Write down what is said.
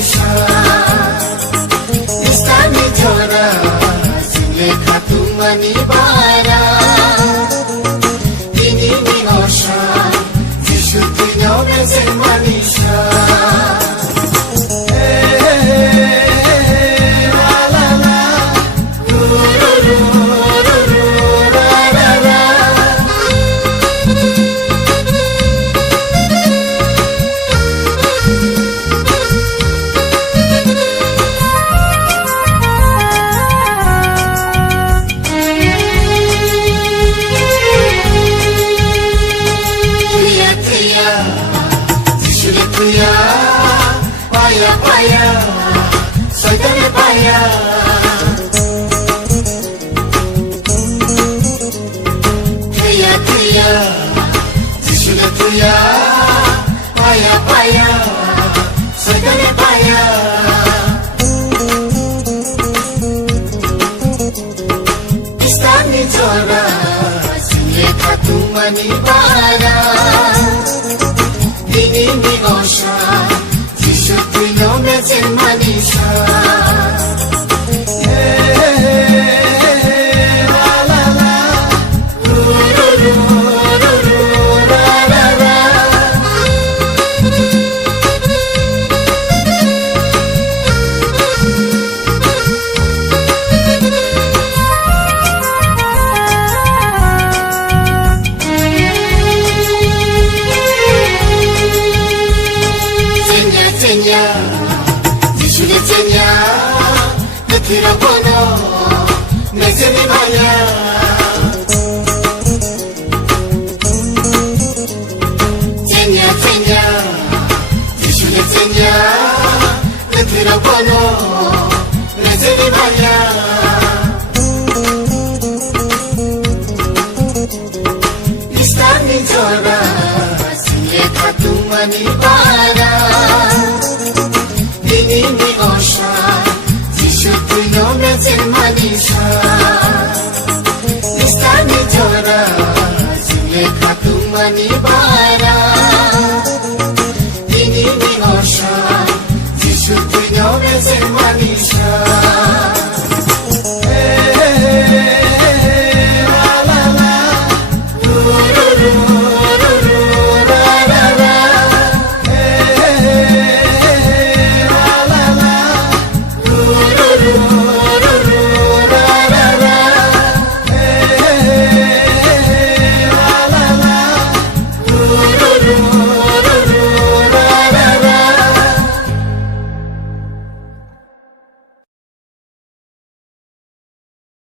Manisha Istani Jora Zulekha Tumani Bara Dini Minosha Jishuti Nobeze Manisha Paya, paya, soy de paya. Tuya, tuya, Jishule tuya. Paya, paya, soy de paya. Istani Jora, Zulekha Tumani Bara. Dini Minosha Jishuti Nobeze Manisha la la la ru ru ru ru ru ra ra ra Tenya, Jishule Tenya, Nakira Bono, Nezemi Maya. Tenya, Tenya, Jishule Tenya, Nakira Bono, Nezemi Maya. Istani Jora, Zulekha Tumani Bara. Dini Minosha Jishuti Nobeze Manisha Istani Jora Zulekha Tumani Bara